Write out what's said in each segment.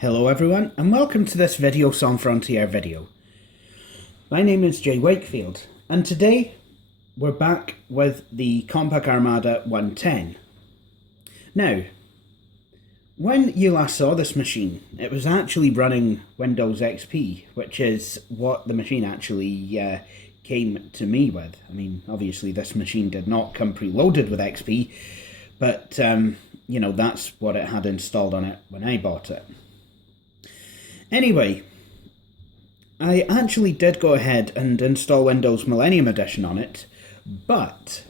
Hello everyone and welcome to this Video Sans Frontier video. My name is Jay Wakefield and today we're back with the Compaq Armada 110. Now, when you last saw this machine, it was actually running Windows XP, which is what the machine actually came to me with. I mean, obviously this machine did not come preloaded with XP, but you know, that's what it had installed on it when I bought it. Anyway, I actually did go ahead and install Windows Millennium Edition on it, but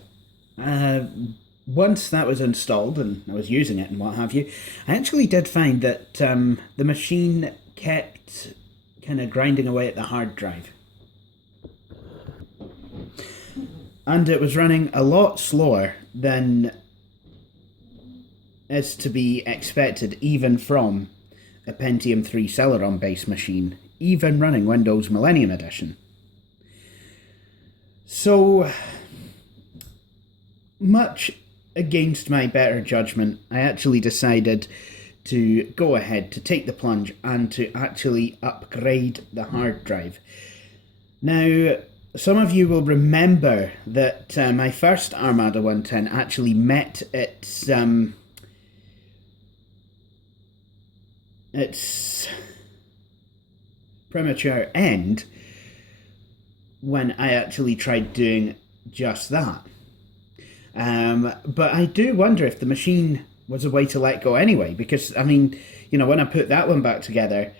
once that was installed and I was using it and what have you, I actually did find that the machine kept kind of grinding away at the hard drive. And it was running a lot slower than is to be expected even from a Pentium 3 Celeron based machine, even running Windows Millennium Edition. So, much against my better judgment, I actually decided to go ahead to take the plunge and to actually upgrade the hard drive. Now, some of you will remember that my first Armada 110 actually met its premature end when I actually tried doing just that. But I do wonder if the machine was a way to let go anyway, because, I mean, you know, when I put that one back together,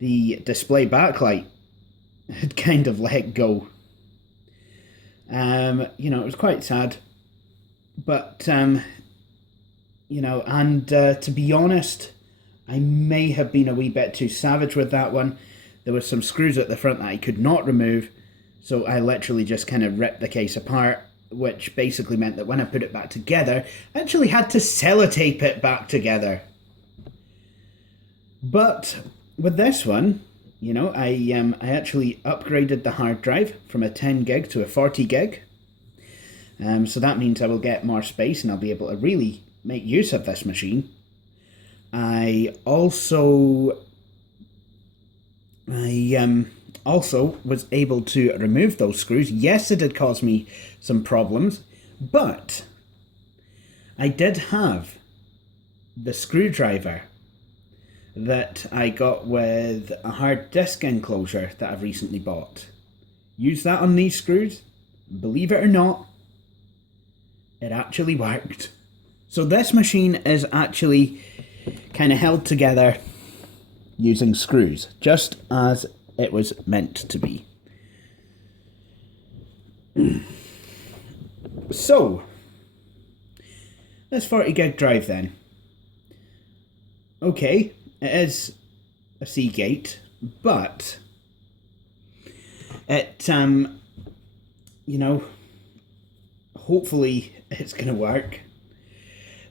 the display backlight had kind of let go. You know, it was quite sad. But, you know, and to be honest, I may have been a wee bit too savage with that one. There were some screws at the front that I could not remove, so I literally just kind of ripped the case apart, which basically meant that when I put it back together, I actually had to sellotape it back together. But with this one, you know, I actually upgraded the hard drive from a 10 gig to a 40 gig. So that means I will get more space and I'll be able to really make use of this machine. I also was able to remove those screws. Yes, it did cause me some problems, but I did have the screwdriver that I got with a hard disk enclosure that I've recently bought. Use that on these screws. Believe it or not, it actually worked. So this machine is actually kind of held together using screws, just as it was meant to be. So, this 40 gig drive then. Okay, it is a Seagate, but it, you know, hopefully it's going to work.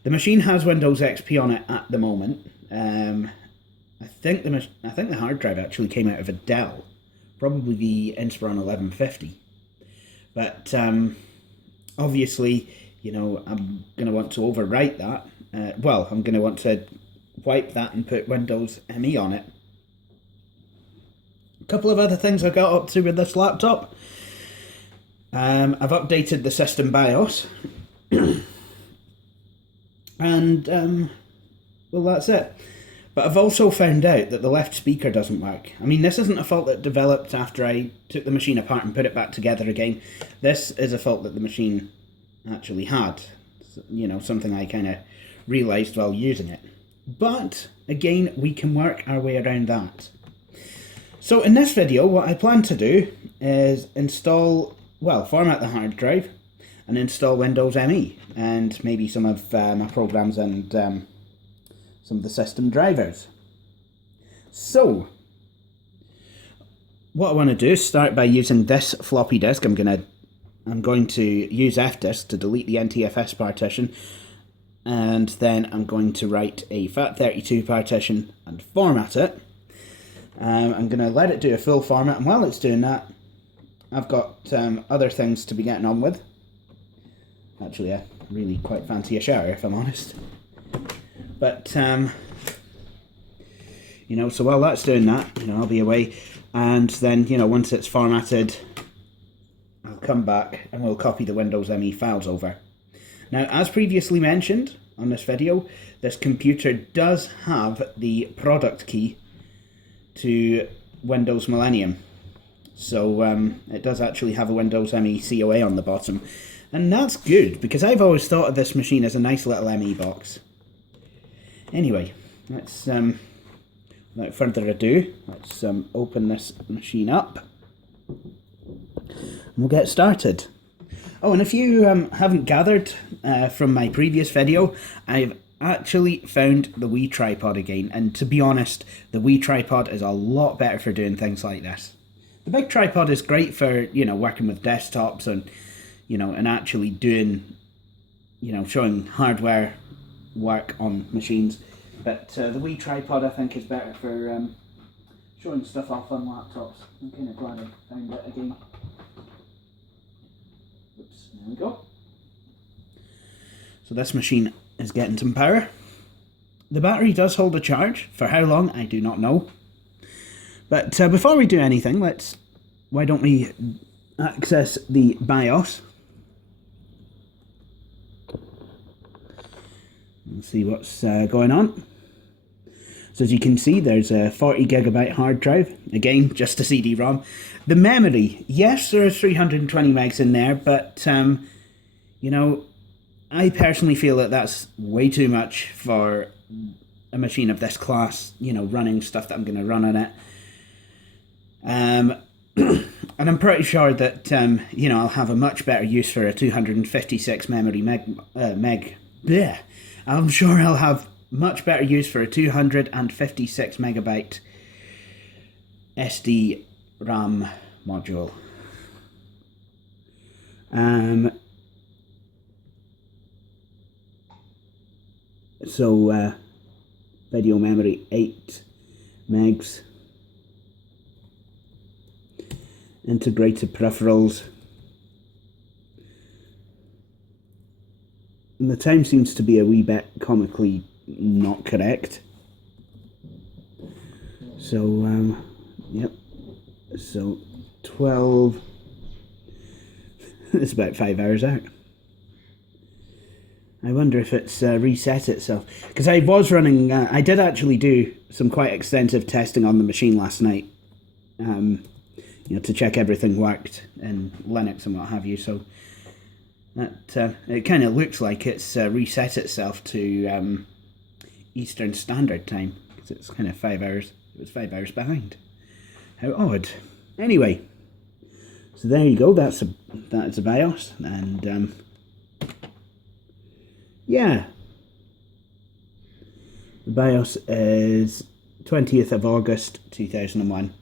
The machine has Windows XP on it at the moment. I think the hard drive actually came out of a Dell, probably the Inspiron 1150. But obviously, you know, I'm going to want to overwrite that. Well, I'm going to want to wipe that and put Windows ME on it. A couple of other things I got up to with this laptop. I've updated the system BIOS. And, well, that's it. But I've also found out that the left speaker doesn't work. I mean, this isn't a fault that developed after I took the machine apart and put it back together again. This is a fault that the machine actually had. You know, something I kind of realised while using it. But, again, we can work our way around that. So, in this video, what I plan to do is install, well, format the hard drive and install Windows ME and maybe some of my programs and some of the system drivers. So, what I want to do is start by using this floppy disk. I'm going to use fdisk to delete the NTFS partition, and then I'm going to write a FAT32 partition and format it. I'm going to let it do a full format, and while it's doing that, I've got other things to be getting on with. Actually, I really quite fancy a shower, if I'm honest. But You know, so while that's doing that, you know, I'll be away, and then, you know, once it's formatted, I'll come back and we'll copy the Windows ME files over. Now, as previously mentioned on this video, this computer does have the product key to Windows Millennium. So it does actually have a Windows ME COA on the bottom. And that's good, because I've always thought of this machine as a nice little ME box. Anyway, let's, without further ado, let's open this machine up. And we'll get started. Oh, and if you haven't gathered from my previous video, I've actually found the Wii tripod again. And to be honest, the Wii tripod is a lot better for doing things like this. The big tripod is great for, you know, working with desktops and, you know, and actually doing, you know, showing hardware work on machines. But the Wii tripod, I think, is better for showing stuff off on laptops. I'm kind of glad I found it again. Oops, there we go. So this machine is getting some power. The battery does hold a charge. For how long, I do not know. But before we do anything, why don't we access the BIOS and see what's going on. So as you can see, there's a 40 gigabyte hard drive, again, just a CD-ROM. The memory, yes, there are 320 megs in there, but, you know, I personally feel that that's way too much for a machine of this class, you know, running stuff that I'm going to run on it. And I'm pretty sure that, you know, I'll have a much better use for a 256 memory bleh. I'm sure I'll have much better use for a 256 megabyte SD RAM module. So, video memory 8 megs. Integrated peripherals. And the time seems to be a wee bit comically not correct. So, yep. So, 12. It's about 5 hours out. I wonder if it's reset itself. Because I was running, I did actually do some quite extensive testing on the machine last night. You know, to check everything worked in Linux and what have you. So that it kind of looks like it's reset itself to Eastern Standard Time, because it's kind of 5 hours. It was 5 hours behind. How odd. Anyway, so there you go. That's a BIOS, and yeah, the BIOS is 20th of August 2001.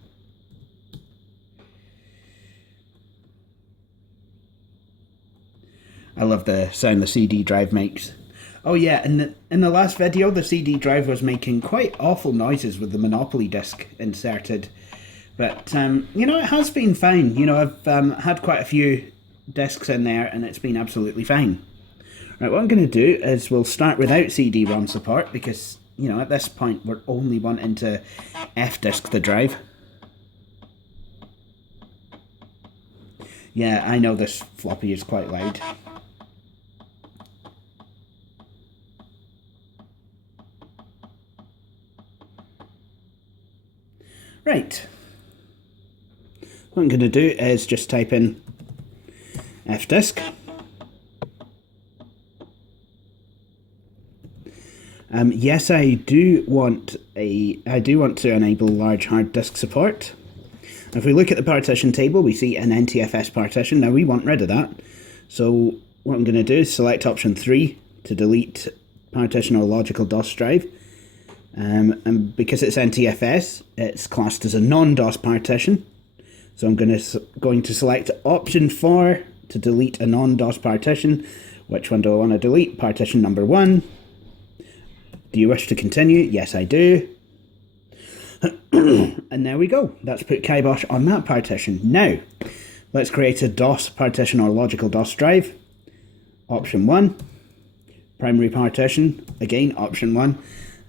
I love the sound the CD drive makes. Oh yeah, in the last video, the CD drive was making quite awful noises with the Monopoly disc inserted. But, you know, it has been fine. You know, I've had quite a few discs in there, and it's been absolutely fine. Right, what I'm going to do is we'll start without CD-ROM support, because, you know, at this point, we're only wanting to F-disk the drive. Yeah, I know this floppy is quite loud. Right, what I'm going to do is just type in F-disk. Yes, I do want to enable large hard disk support. If we look at the partition table, we see an NTFS partition. Now we want rid of that. So what I'm going to do is select option 3 to delete partition or logical DOS drive. And because it's NTFS, it's classed as a non-DOS partition. So I'm going to select option 4 to delete a non-DOS partition. Which one do I want to delete? Partition number 1. Do you wish to continue? Yes, I do. And there we go. That's put kibosh on that partition. Now, let's create a DOS partition or logical DOS drive. Option 1. Primary partition. Again, option 1.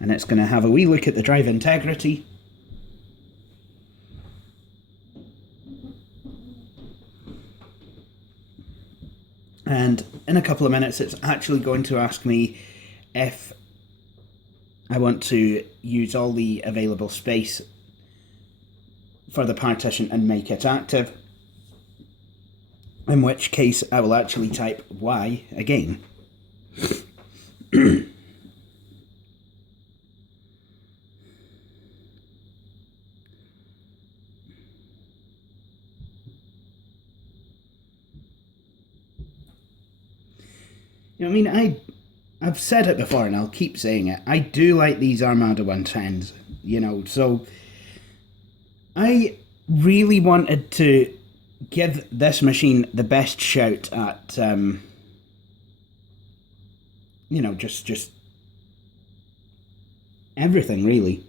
and it's going to have a wee look at the drive integrity. And in a couple of minutes, it's actually going to ask me if I want to use all the available space for the partition and make it active, in which case I will actually type Y again. I mean, I've said it before and I'll keep saying it. I do like these Armada 110s, you know, so I really wanted to give this machine the best shout at, you know, just everything, really.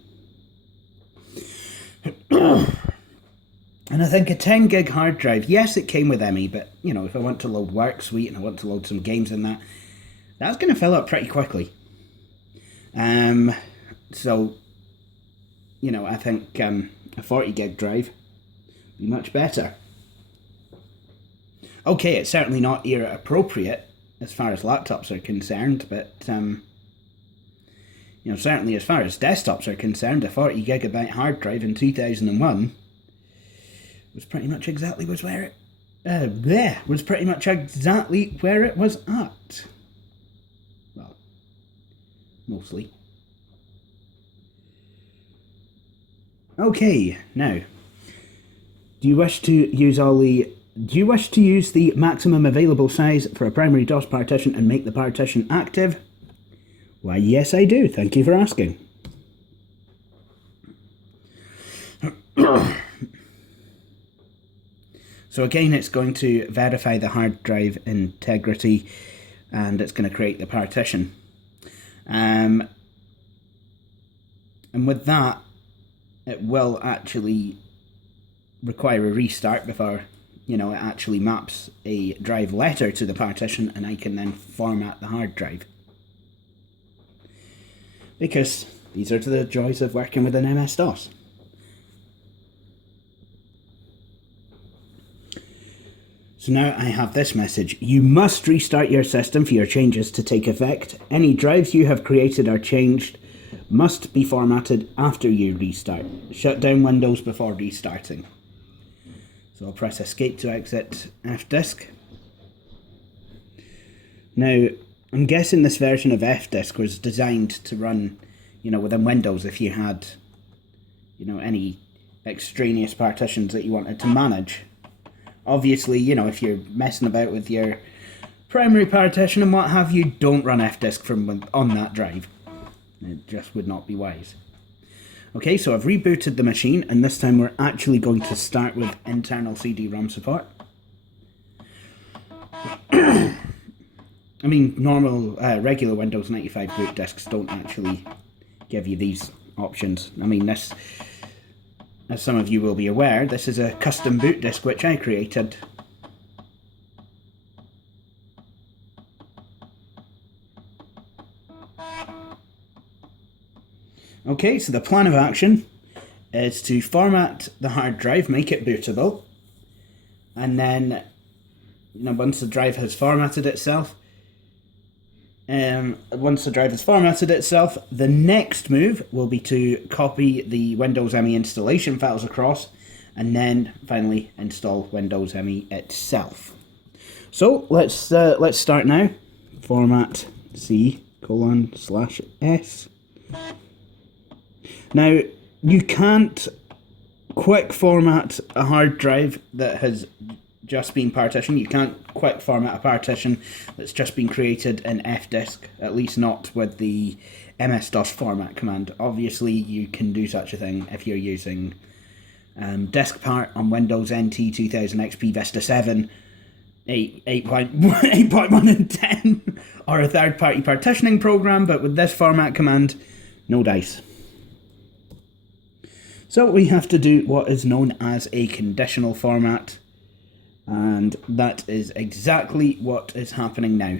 And I think a 10 gig hard drive, yes, it came with ME, but, you know, if I want to load Work Suite and I want to load some games in that, that's going to fill up pretty quickly. So, you know, I think a 40 gig drive would be much better. Okay, it's certainly not era appropriate as far as laptops are concerned, but, you know, certainly as far as desktops are concerned, a 40 gigabyte hard drive in 2001 was pretty much exactly where it was at. Well, mostly. Okay, now, do you wish to use the maximum available size for a primary DOS partition and make the partition active? Why, yes, I do. Thank you for asking. So again, it's going to verify the hard drive integrity, and it's going to create the partition. And with that, it will actually require a restart before, you know, it actually maps a drive letter to the partition, and I can then format the hard drive. Because these are the joys of working with an MS-DOS. So now I have this message. You must restart your system for your changes to take effect. Any drives you have created or changed must be formatted after you restart. Shut down Windows before restarting. So I'll press Escape to exit F-Disk. Now, I'm guessing this version of F-Disk was designed to run, you know, within Windows if you had, you know, any extraneous partitions that you wanted to manage. Obviously, you know, if you're messing about with your primary partition and what have you, don't run F-Disk from on that drive. It just would not be wise. Okay, so I've rebooted the machine, and this time we're actually going to start with internal CD-ROM support. I mean, normal, regular Windows 95 boot disks don't actually give you these options. I mean, this, as some of you will be aware, this is a custom boot disk which I created. Okay, so the plan of action is to format the hard drive, make it bootable, and then, you know, once the drive has formatted itself, the next move will be to copy the Windows ME installation files across, and then finally install Windows ME itself. So let's start now. Format C:/S. Now, you can't quick format a hard drive that has just been partitioned. You can't quick format a partition that's just been created in F-Disk, at least not with the MS-DOS format command. Obviously, you can do such a thing if you're using DiskPart on Windows NT 2000 XP Vista 7, 8.1 and 10, or a third-party partitioning program, but with this format command, no dice. So we have to do what is known as a conditional format, and that is exactly what is happening now.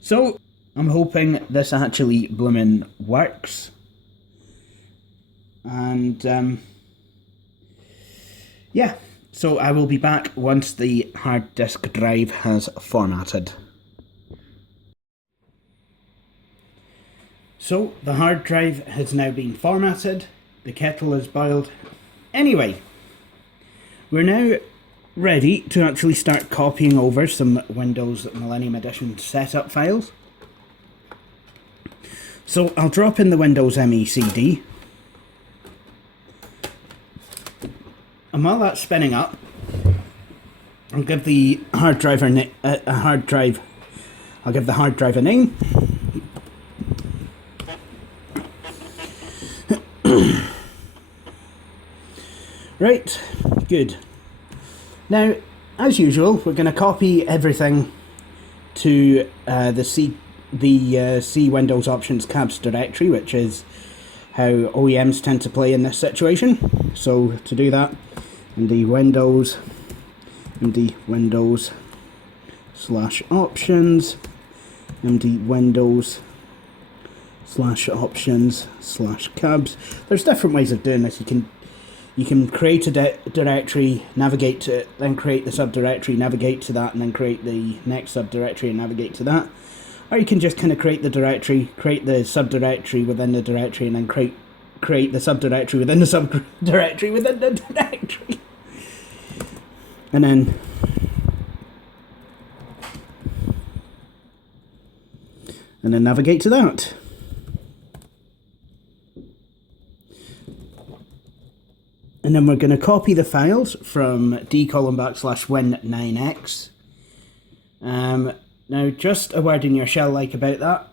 So, I'm hoping this actually bloomin' works. And yeah, so I will be back once the hard disk drive has formatted. So the hard drive has now been formatted, the kettle is boiled. Anyway, we're now ready to actually start copying over some Windows Millennium Edition setup files. So I'll drop in the Windows ME CD. And while that's spinning up, I'll give the hard drive a name. Right, good. Now, as usual, we're going to copy everything to the C Windows Options Cabs directory, which is how OEMs tend to play in this situation. So to do that, MD Windows /options, MD Windows /options /cabs. There's different ways of doing this. You can create a directory, navigate to it, then create the subdirectory, navigate to that, and then create the next subdirectory and navigate to that. Or you can just kind of create the directory, create the subdirectory within the directory, and then create the subdirectory within the subdirectory within the directory. And then navigate to that. And then we're going to copy the files from d:\win9x. Now, just a word in your shell like about that.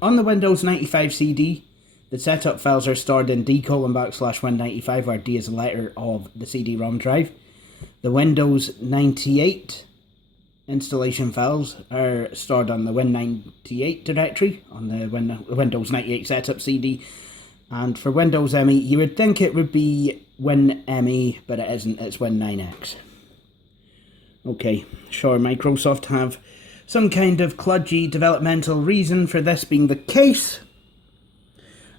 On the Windows 95 CD, the setup files are stored in d:\win95, where D is a letter of the CD-ROM drive. The Windows 98 installation files are stored on the Win98 directory, on the Windows 98 setup CD. And for Windows ME, you would think it would be WinME, but it isn't, it's Win9x. Okay, sure, Microsoft have some kind of kludgy developmental reason for this being the case.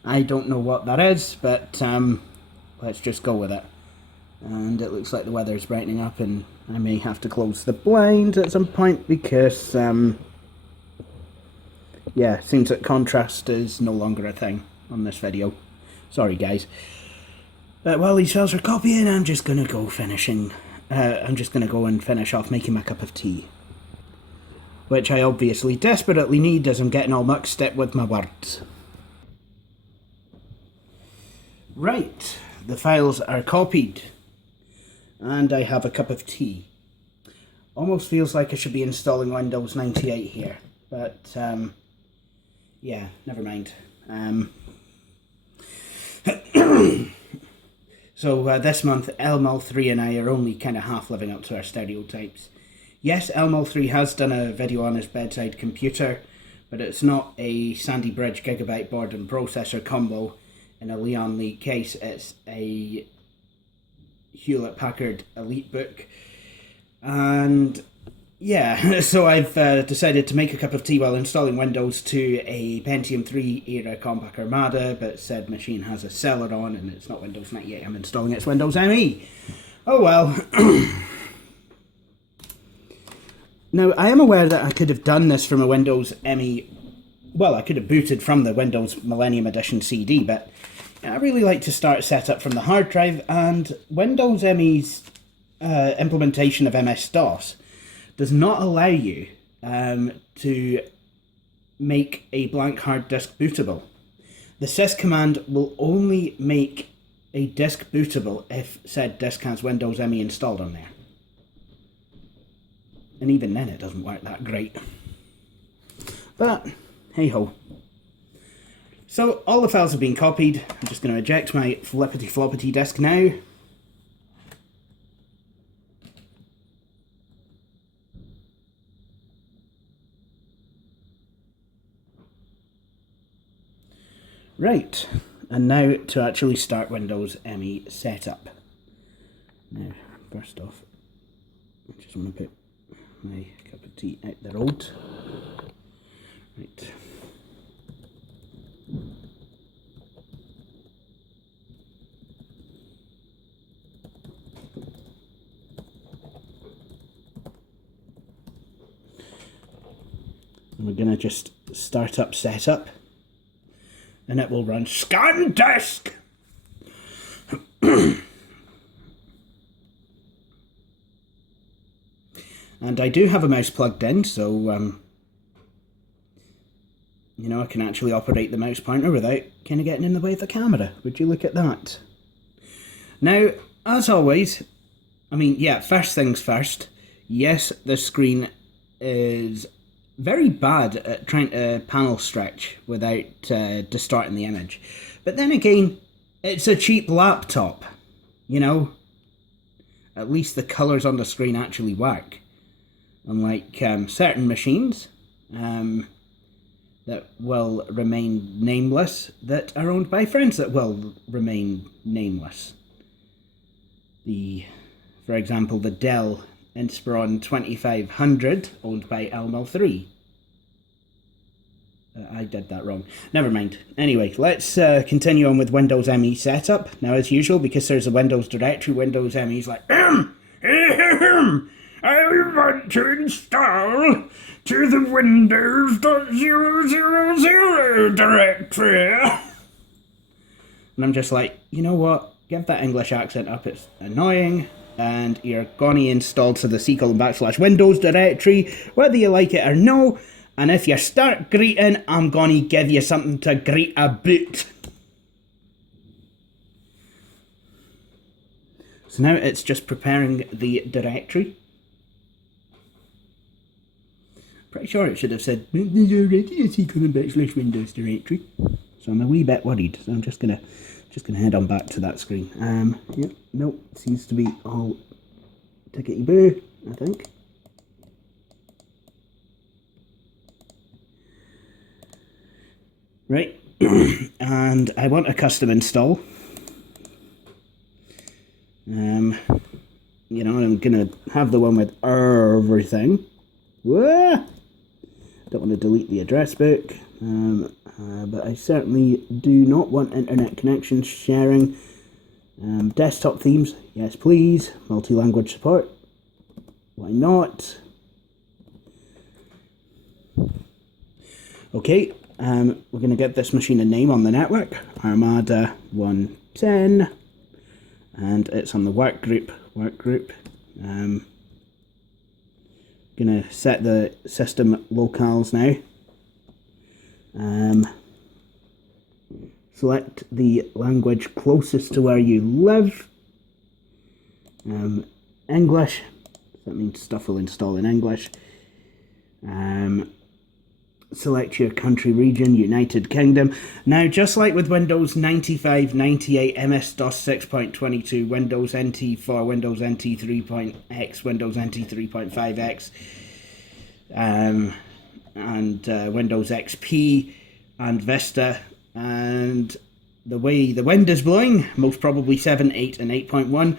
I don't know what that is, but let's just go with it. And it looks like the weather's brightening up, and I may have to close the blinds at some point because, yeah, it seems that contrast is no longer a thing on this video. Sorry, guys. But while these files are copying, I'm just going to go and finish off making my cup of tea. Which I obviously desperately need as I'm getting all mixed up with my words. Right, the files are copied. And I have a cup of tea. Almost feels like I should be installing Windows 98 here. But, yeah, never mind. So this month, Elmol3 and I are only kind of half living up to our stereotypes. Yes, Elmol3 has done a video on his bedside computer, but it's not a Sandy Bridge Gigabyte board and processor combo in a Leon Lee case. It's a Hewlett-Packard EliteBook. And yeah, so I've decided to make a cup of tea while installing Windows to a Pentium 3 era Compaq Armada, but said machine has a Celeron and it's not Windows 98 I'm installing, it's Windows ME. Oh well. Now, I am aware that I could have done this from a Windows ME, well, I could have booted from the Windows Millennium Edition CD, but I really like to start setup from the hard drive, and Windows ME's implementation of MS-DOS does not allow you to make a blank hard disk bootable. The sys command will only make a disk bootable if said disk has Windows ME installed on there. And even then it doesn't work that great. But, hey ho. So, all the files have been copied. I'm just going to eject my flippity floppity disk now. Right, and now to actually start Windows ME setup. Now, first off, I just want to put my cup of tea out the road. Right. And we're going to just start up setup. And it will run scan disk. And I do have a mouse plugged in, so you know, I can actually operate the mouse pointer without kind of getting in the way of the camera. Would you look at that? Now, as always, I mean, yeah, first things first. Yes, the screen is very bad at trying to panel stretch without distorting the image. But then again, it's a cheap laptop, you know? At least the colours on the screen actually work. Unlike certain machines that will remain nameless, that are owned by friends that will remain nameless. For example, the Dell Inspiron 2500, owned by Almo 3. I did that wrong. Never mind. Anyway, let's continue on with Windows ME setup. Now, as usual, because there's a Windows directory, Windows ME is like, I want to install to the Windows.000 directory. And I'm just like, you know what? Give that English accent up. It's annoying. And you're going to install to the /Windows directory, whether you like it or no. And if you start greeting, I'm going to give you something to greet about. So now it's just preparing the directory. Pretty sure it should have said, there's already a /Windows directory. So I'm a wee bit worried. So I'm just gonna head on back to that screen. Yep, nope, seems to be all tickety boo, I think. Right, and I want a custom install. You know, I'm gonna have the one with everything. Whoa! Don't want to delete the address book, but I certainly do not want internet connection sharing. Desktop themes, yes please. Multi-language support, why not? Okay, we're going to get this machine a name on the network, Armada 110, and it's on the work group. Gonna set the system locales now. Select the language closest to where you live. English, that means stuff will install in English. Select your country region, United Kingdom. Now, just like with Windows 95, 98, MS-DOS 6.22, Windows NT 4, Windows NT 3.x, Windows NT 3.5x, and Windows XP and Vista, and the way the wind is blowing, most probably 7, 8, and 8.1,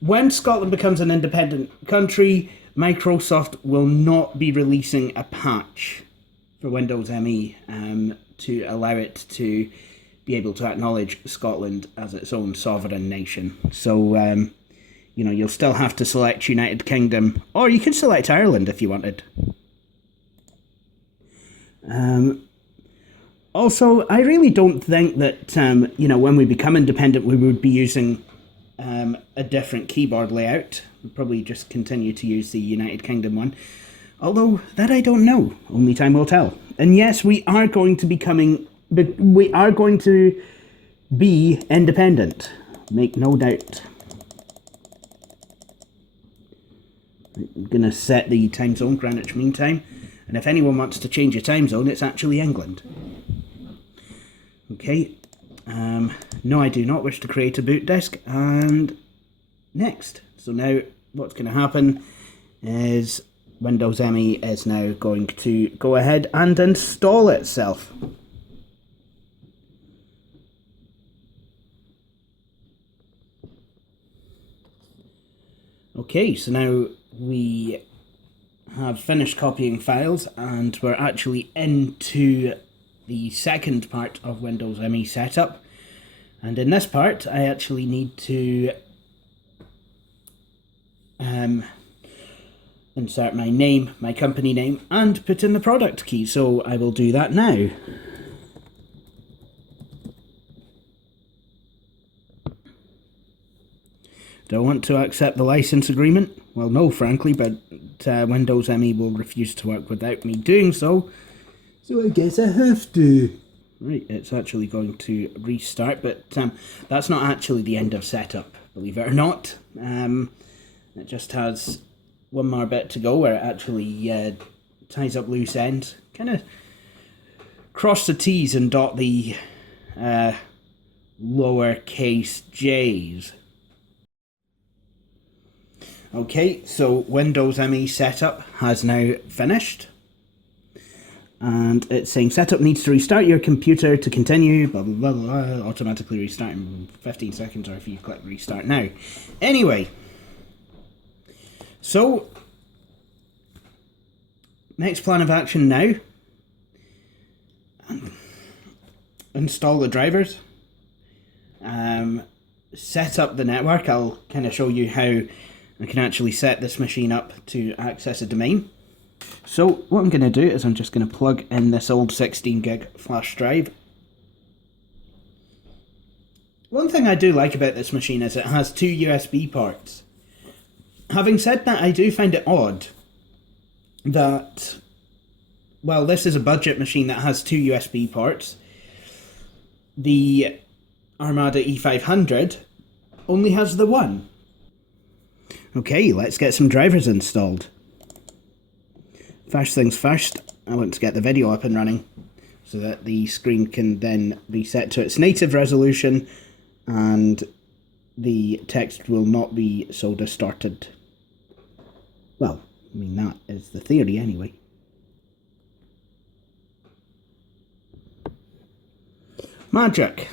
when Scotland becomes an independent country, Microsoft will not be releasing a patch for Windows ME to allow it to be able to acknowledge Scotland as its own sovereign nation. So, you know, you'll still have to select United Kingdom, or you could select Ireland if you wanted. Also, I really don't think that, you know, when we become independent, we would be using a different keyboard layout. We'll probably just continue to use the United Kingdom one. Although, that I don't know. Only time will tell. And yes, we are going to be independent. Make no doubt. I'm going to set the time zone, Greenwich Mean Time. And if anyone wants to change your time zone, it's actually England. Okay. No, I do not wish to create a boot disk. And next. So now what's going to happen is Windows ME is now going to go ahead and install itself. Okay, so now we have finished copying files and we're actually into the second part of Windows ME setup. And in this part, I actually need to insert my name, my company name, and put in the product key. So I will do that now. Do I want to accept the license agreement? Well, no, frankly, but Windows ME will refuse to work without me doing so. So I guess I have to. Right, it's actually going to restart, but that's not actually the end of setup, believe it or not. It just has one more bit to go where it actually ties up loose ends. Kind of cross the T's and dot the lowercase j's. Okay, so Windows ME setup has now finished. And it's saying setup needs to restart your computer to continue, blah, blah, blah, blah, automatically restart in 15 seconds, or if you click restart now. Anyway, so next plan of action now. Install the drivers. Set up the network. I'll kind of show you how I can actually set this machine up to access a domain. So what I'm going to do is I'm just going to plug in this old 16 gig flash drive. One thing I do like about this machine is it has two USB ports. Having said that, I do find it odd that, well, this is a budget machine that has two USB ports. The Armada E500 only has the one. Okay, let's get some drivers installed. First things first, I want to get the video up and running so that the screen can then reset to its native resolution and the text will not be so distorted. Well, I mean, that is the theory anyway. Magic.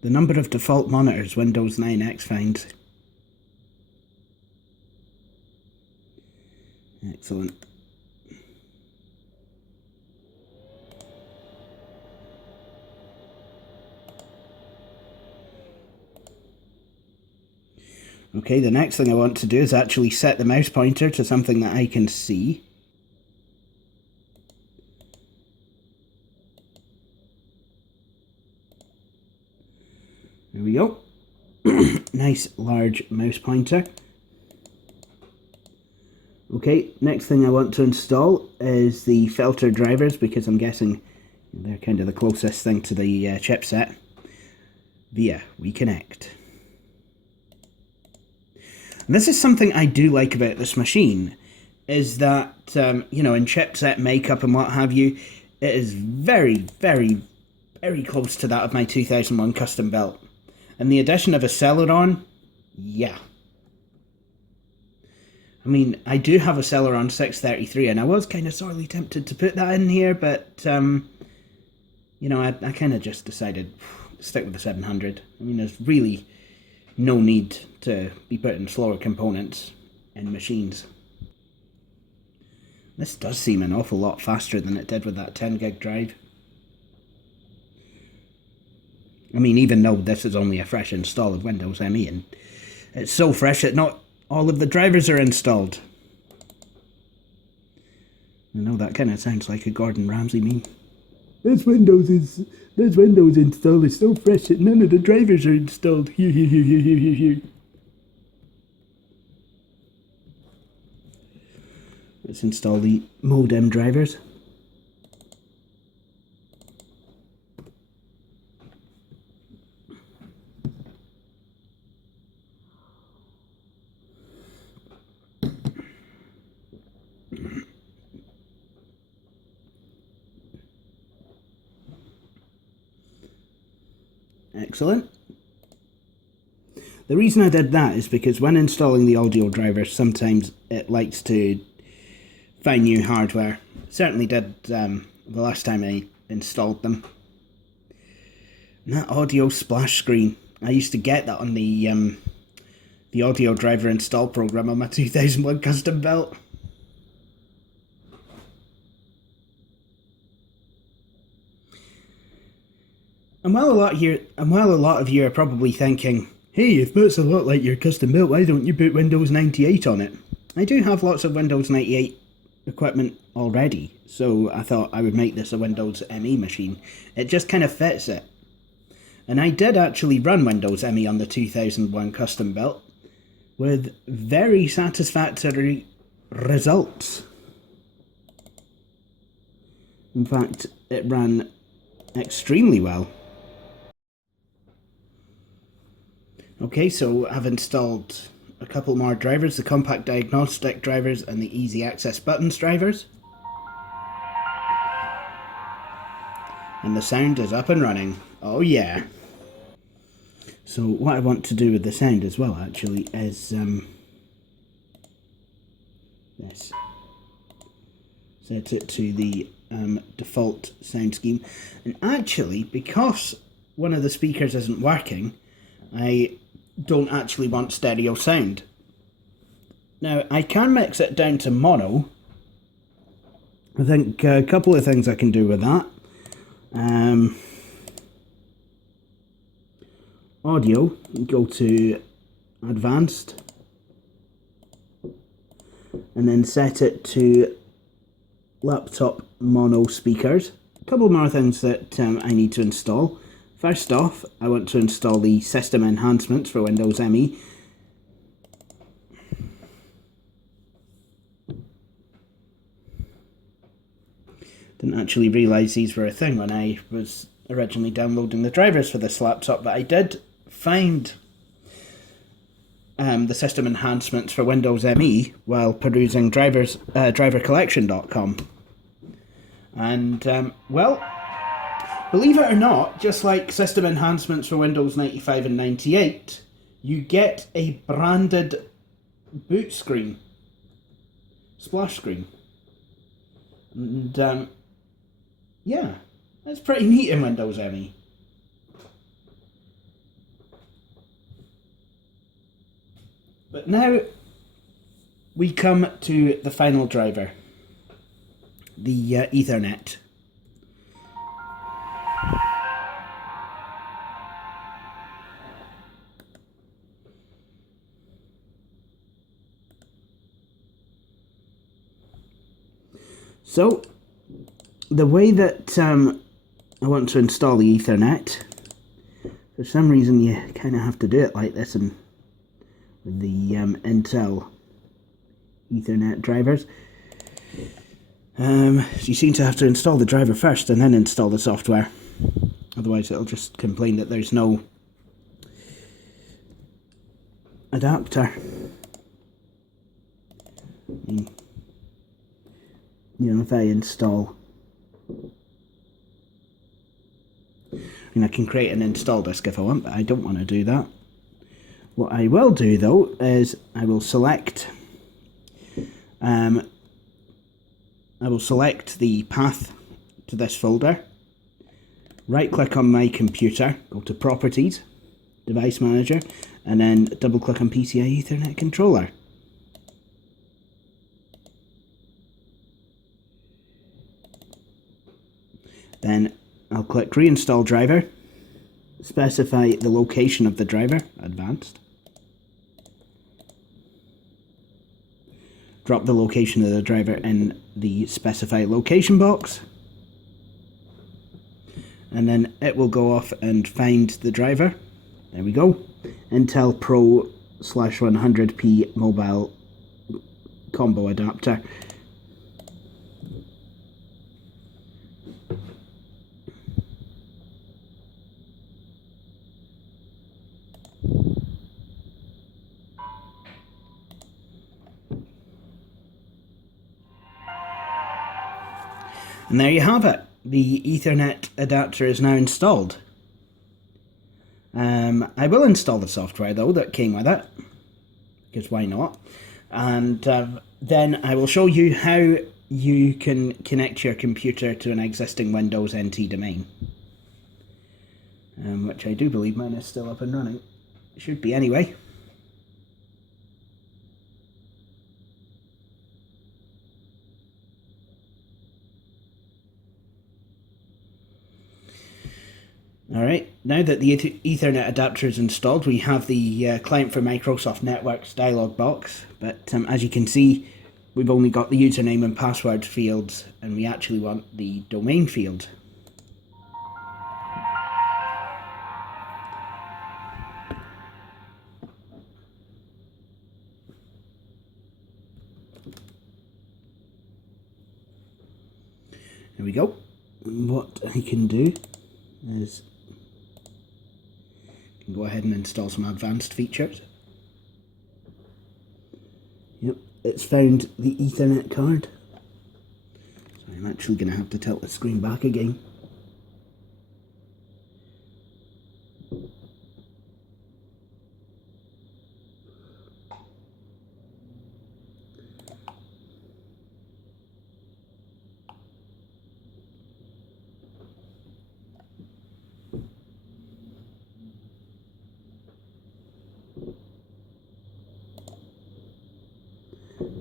The number of default monitors Windows 9X finds. Excellent. Okay, the next thing I want to do is actually set the mouse pointer to something that I can see. There we go. Nice large mouse pointer. Okay, next thing I want to install is the filter drivers, because I'm guessing they're kind of the closest thing to the chipset via WeConnect. And this is something I do like about this machine, is that, you know, in chipset makeup and what have you, it is very, very, very close to that of my 2001 custom built. And the addition of a Celeron, yeah. I mean, I do have a Celeron 633, and I was kind of sorely tempted to put that in here, but, you know, I kind of just decided to stick with the 700. I mean, there's really no need to be putting slower components in machines. This does seem an awful lot faster than it did with that 10 gig drive. I mean, even though this is only a fresh install of Windows ME, and it's so fresh that not all of the drivers are installed. I know that kind of sounds like a Gordon Ramsay meme. This Windows install is so fresh that none of the drivers are installed. Here. Let's install the modem drivers. Excellent. The reason I did that is because when installing the audio drivers, sometimes it likes to find new hardware. It certainly did the last time I installed them. And that audio splash screen, I used to get that on the audio driver install program on my 2001 custom built. And while a lot of you are probably thinking, Hey, if that's a lot like your custom built, why don't you put Windows 98 on it? I do have lots of Windows 98 equipment already, so I thought I would make this a Windows ME machine. It just kind of fits it. And I did actually run Windows ME on the 2001 custom built with very satisfactory results. In fact, it ran extremely well. Okay, so I've installed a couple more drivers, the Compaq diagnostic drivers and the easy access buttons drivers. And the sound is up and running. Oh yeah. So what I want to do with the sound as well actually is yes, set it to the default sound scheme. And actually, because one of the speakers isn't working, I don't actually want stereo sound. Now, I can mix it down to mono. I think a couple of things I can do with that. Audio, go to advanced, and then set it to laptop mono speakers. A couple more things that I need to install. First off, I want to install the system enhancements for Windows ME. Didn't actually realise these were a thing when I was originally downloading the drivers for this laptop, but I did find the system enhancements for Windows ME while perusing drivercollection.com. And, well, believe it or not, just like system enhancements for Windows 95 and 98, you get a branded boot screen, splash screen. And, yeah, that's pretty neat in Windows ME. But now we come to the final driver, the Ethernet. So, the way that I want to install the Ethernet, for some reason you kind of have to do it like this and with the Intel Ethernet drivers. So you seem to have to install the driver first and then install the software. Otherwise it'll just complain that there's no adapter. You know, if I install, I can create an install disk if I want, but I don't want to do that. What I will do though is I will select the path to this folder, right click on my computer, go to Properties, Device Manager, and then double click on PCI Ethernet Controller. Then I'll click Reinstall Driver, specify the location of the driver, Advanced. Drop the location of the driver in the Specify Location box. And then it will go off and find the driver. There we go. Intel Pro /100p mobile combo adapter. And there you have it. The Ethernet adapter is now installed. I will install the software though that came with it, because why not? And then I will show you how you can connect your computer to an existing Windows NT domain, which I do believe mine is still up and running. It should be anyway. Alright, now that the Ethernet adapter is installed, we have the client for Microsoft Networks dialog box, but as you can see, we've only got the username and password fields, and we actually want the domain field. There we go. And what I can do is go ahead and install some advanced features. Yep, it's found the Ethernet card. So I'm actually going to have to tilt the screen back again.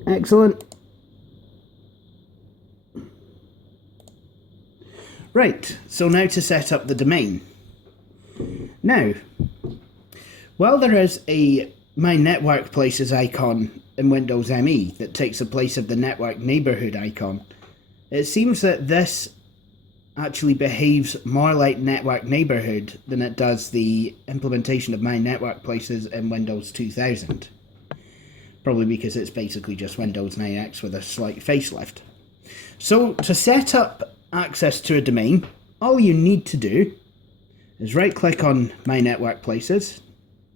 Excellent. Right, so now to set up the domain. Now, while there is a My Network Places icon in Windows ME that takes the place of the Network Neighborhood icon, it seems that this actually behaves more like Network Neighborhood than it does the implementation of My Network Places in Windows 2000. Probably because it's basically just Windows 9X with a slight facelift. So to set up access to a domain, all you need to do is right click on My Network Places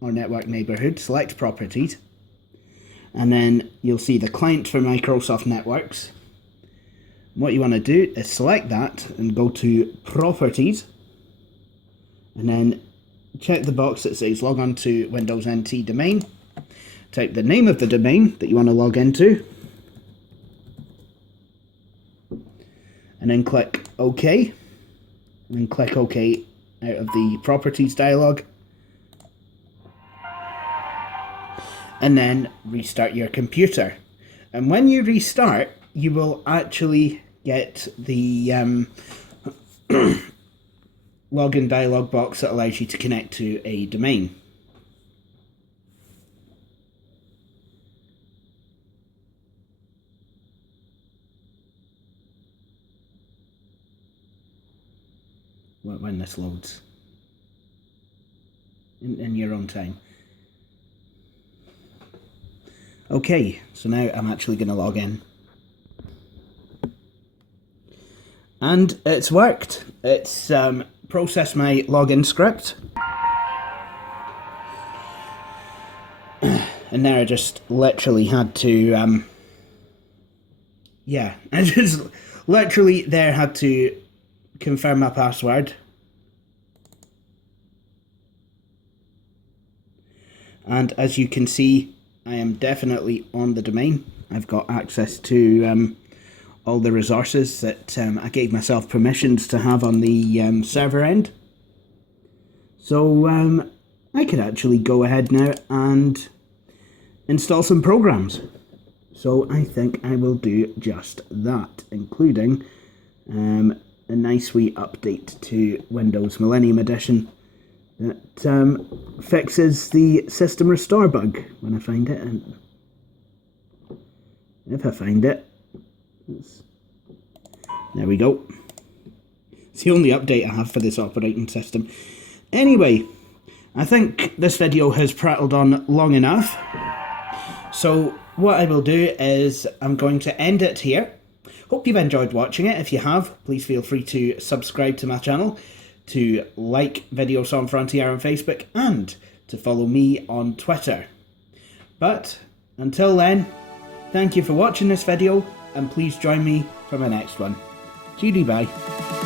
or Network Neighborhood, select Properties, and then you'll see the client for Microsoft Networks. What you want to do is select that and go to Properties, and then check the box that says log on to Windows NT domain. Type the name of the domain that you want to log into, and then click OK, and then click OK out of the Properties dialog, and then restart your computer. And when you restart, you will actually get the login dialog box that allows you to connect to a domain. When this loads in your own time. Okay, so now I'm actually going to log in. And it's worked. It's processed my login script. And there I just literally had to, yeah, I just literally there had to confirm my password. And as you can see, I am definitely on the domain. I've got access to all the resources that I gave myself permissions to have on the server end. So I could actually go ahead now and install some programs. So I think I will do just that, including a nice wee update to Windows Millennium Edition that fixes the system restore bug when I find it. And if I find it, there we go. It's the only update I have for this operating system. Anyway, I think this video has prattled on long enough. So what I will do is I'm going to end it here. Hope you've enjoyed watching it. If you have, please feel free to subscribe to my channel, to like Videos on Frontier on Facebook, and to follow me on Twitter. But until then, thank you for watching this video, and please join me for my next one. GD bye.